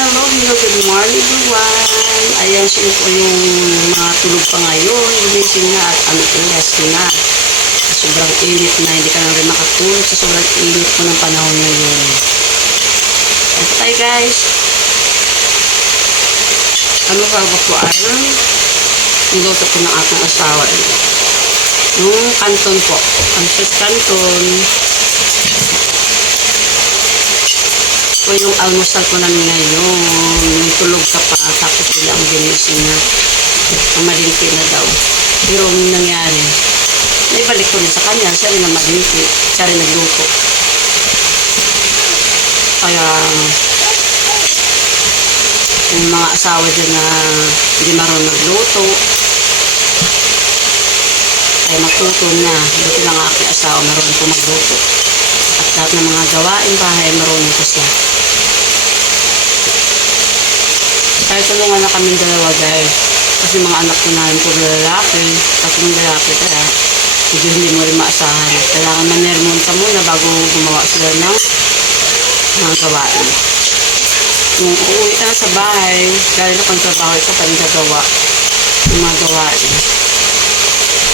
Good morning everyone. Ayan, sino po yung mga tulog pa ngayon. Gumising na at alas na. Sobrang init na, hindi ka na rin makatulog sa sobrang init po ng panahon ngayon. Ito tayo guys. Ano ba po ang niluto ko ng aking asawa. Yung canton po. Ang canton. Po yung almusal ko namin ngayon. May tulog ka pa. Tapos sila ang ginising na. Mamalingki na daw. Pero nangyari. Naibalik ko rin sa kanya. Siya rin ang mamalingki. Siya rin nagluto. Kaya yung mga asawa dyan na hindi marunong nagluto ay matuto na. Buti lang aking asawa marunong po magluto. At lahat ng mga gawain bahay marunong ko siya. Kaya tulungan na kami dalawa guys. Kasi mga anak ko namin po lalaki. Tatlong lalaki kaya medyo hindi mo rin maasahan. Kailangan manermon ka muna bago gumawa sila ng mga gawain. Kung uuwi ka sa bahay, dahil na kung trabaho ito pa rin gagawa ng mga gawain.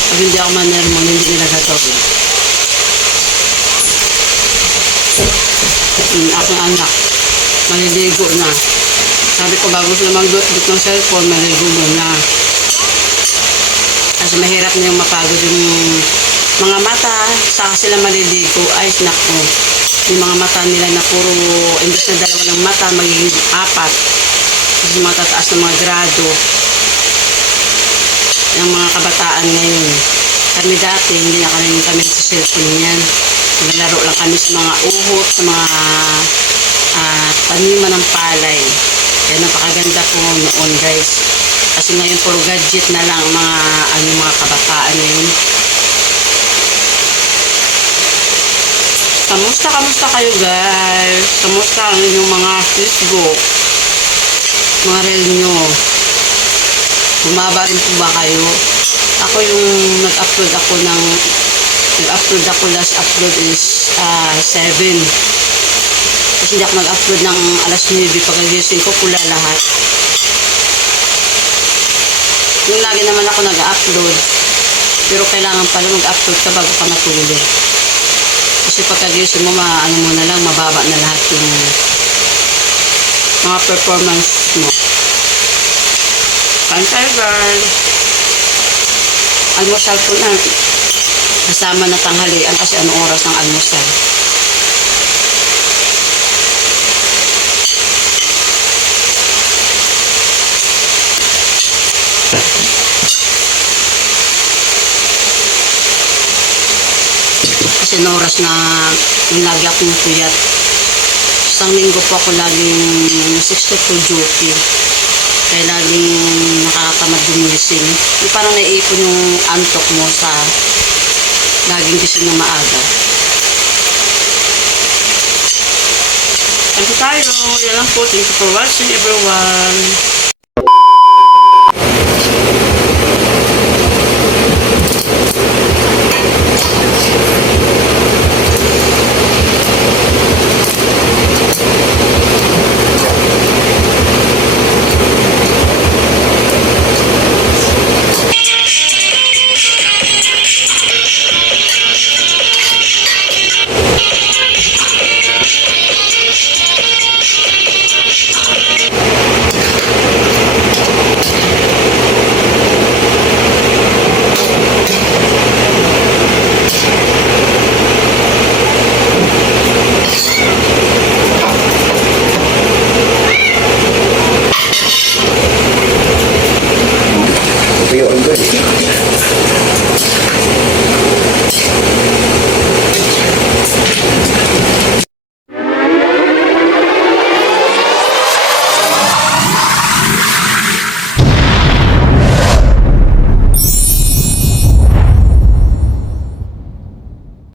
Pag hindi ako manermon, hindi nila gagawin. Aking anak, maliligo na. Sabi ko, bago sila mag-dot-dot ng cellphone, maligo muna. Kasi mahirap na yung mapagod yung mga mata. Saka sila maliligo. Ay, naku. Yung mga mata nila na puro, imbes na dalawa ng mata, magiging 4. Kasi mga tataas na mga grado. Yung mga kabataan ngayon. Kami dati, hindi na kami sa cellphone yan. Naglalaro lang kami sa mga uhot, sa mga taniman ng palay. Kaya napakaganda po noon guys. Kasi ngayon puro gadget na lang mga kabataan ngayon. Kamusta kayo guys? Kamusta ang inyong mga Facebook? Mga reel nyo? Bumaba rin po ba kayo? Ako yung nag-upload ako last upload is 7. Kasi hindi ako nag-upload ng alas 9 pagkagising ko, pula lahat. Yung lagi naman ako nag-upload, pero kailangan pala mag-upload ka bago ka matulog. Kasi pagkagising mo, ano mo na lang, mababa na lahat yung mga performance mo. Kain tayo guys. Almusal ko na. Kasama na tanghalian kasi anong oras ng almusal. Kasi oras na yung lagi akong puyat. Isang linggo po ako laging 6 to 2 duty. Kaya laging nakakatamad gumising. Yung parang naiipon yung antok mo sa laging gising ng maaga. Ano tayo? Yan lang po. Thank you for watching everyone. Tuyo ang good.